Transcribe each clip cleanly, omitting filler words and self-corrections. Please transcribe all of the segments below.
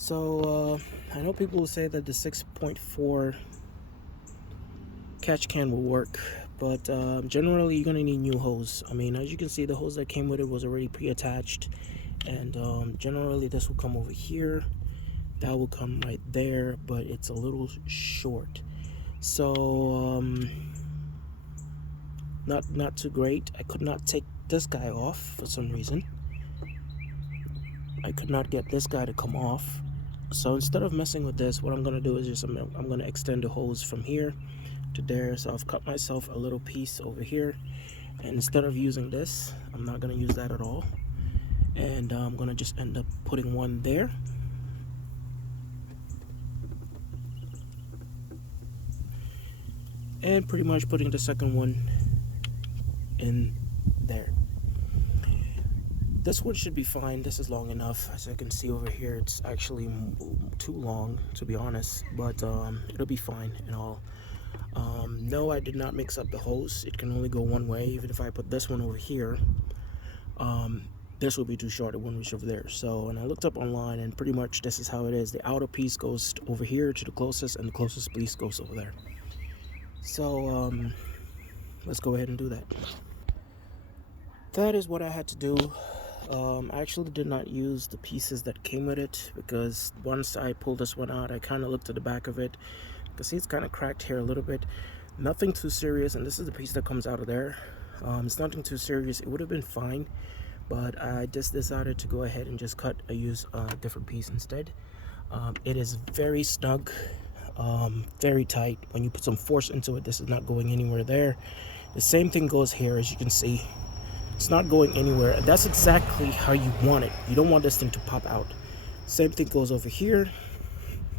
So I know people will say that the 6.4 catch can will work, but generally you're gonna need new hose. I mean, as you can see, the hose that came with it was already pre-attached, and generally this will come over here, that will come right there, but it's a little short. So not too great. I could not take this guy off for some reason. I could not get this guy to come off. So instead of messing with this, what I'm gonna do is just I'm gonna extend the hose from here to there. So I've cut myself a little piece over here, and instead of using this, I'm not gonna use that at all, and I'm gonna just end up putting one there, and pretty much putting the second one in there. This one should be fine. This is long enough. As I can see over here, it's actually too long, to be honest, but it'll be fine and all. No, I did not mix up the hose. It can only go one way. Even if I put this one over here, this will be too short. It won't reach over there. So, and I looked up online, and pretty much this is how it is. The outer piece goes over here to the closest, and the closest piece goes over there. So let's go ahead and do that. That is what I had to do. I actually did not use the pieces that came with it, because once I pulled this one out, I kind of looked at the back of it. You can see it's kind of cracked here a little bit. Nothing too serious, and this is the piece that comes out of there. It's nothing too serious. It would have been fine, but I just decided to go ahead and just use a different piece instead. It is very snug, very tight. When you put some force into it, this is not going anywhere there. The same thing goes here, as you can see. It's not going anywhere. That's exactly how you want it. You don't want this thing to pop out. Same thing goes over here.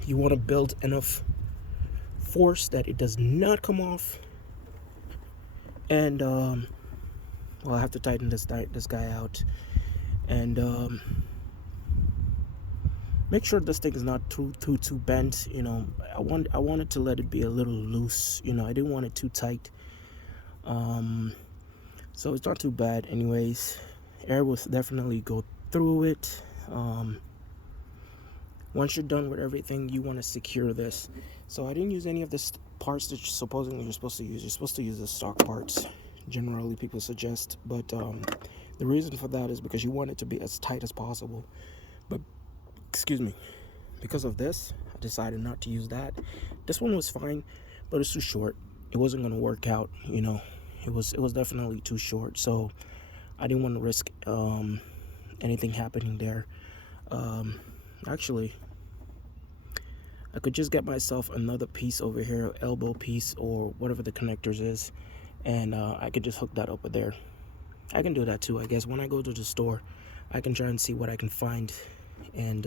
You want to build enough force that it does not come off. And well, I have to tighten this guy out, and make sure this thing is not too bent. You know, I wanted to let it be a little loose. You know, I didn't want it too tight. So it's not too bad. Anyways, air will definitely go through it. Once you're done with everything, you want to secure this. So I didn't use any of the parts that supposedly you're supposed to use. You're supposed to use the stock parts, generally people suggest, but the reason for that is because you want it to be as tight as possible. But excuse me, because of this, I decided not to use that. This one was fine, but it's too short. It wasn't going to work out, you know. It was definitely too short, so I didn't want to risk anything happening there. Actually, I could just get myself another piece over here, elbow piece or whatever the connectors is, and I could just hook that up with there. I can do that too, I guess. When I go to the store, I can try and see what I can find and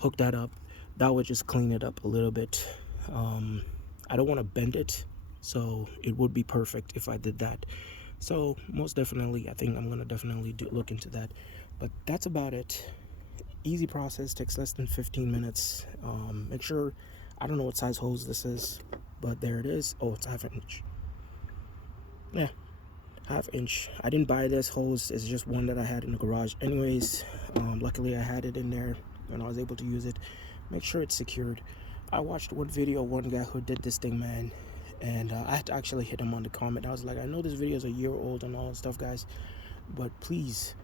hook that up. That would just clean it up a little bit. I don't want to bend it, so it would be perfect if I did that. So most definitely, I think I'm gonna definitely look into that. But that's about it. Easy process, takes less than 15 minutes. Make sure, I don't know what size hose this is, but there it is. Oh, it's 1/2 inch. Yeah, 1/2 inch. I didn't buy this hose, it's just one that I had in the garage. Anyways, luckily I had it in there and I was able to use it. Make sure it's secured. I watched one video, one guy who did this thing, man, and I had to actually hit him on the comment. I was like, I know this video is a year old and all that stuff, guys, but please,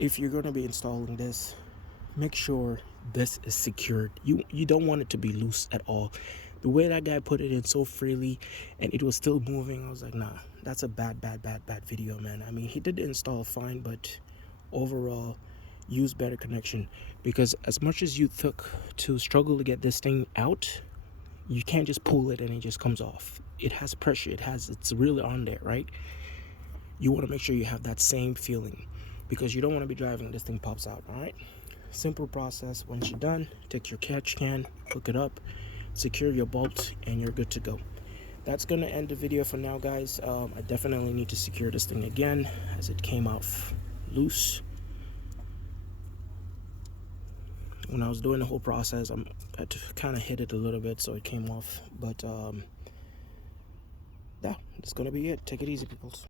if you're going to be installing this, make sure this is secured. You don't want it to be loose at all. The way that guy put it in so freely and it was still moving, I was like, nah, that's a bad video, man. I mean, he did install fine, but overall, use better connection, because as much as you took to struggle to get this thing out, you can't just pull it and it just comes off. It has pressure. It's really on there, right? You want to make sure you have that same feeling, because you don't want to be driving, this thing pops out. All right, simple process. Once you're done, take your catch can, hook it up, secure your bolt, and you're good to go. That's gonna end the video for now, guys. I definitely need to secure this thing again, as it came off loose when I was doing the whole process. I had to kind of hit it a little bit so it came off, but yeah, that's gonna be it. Take it easy, people.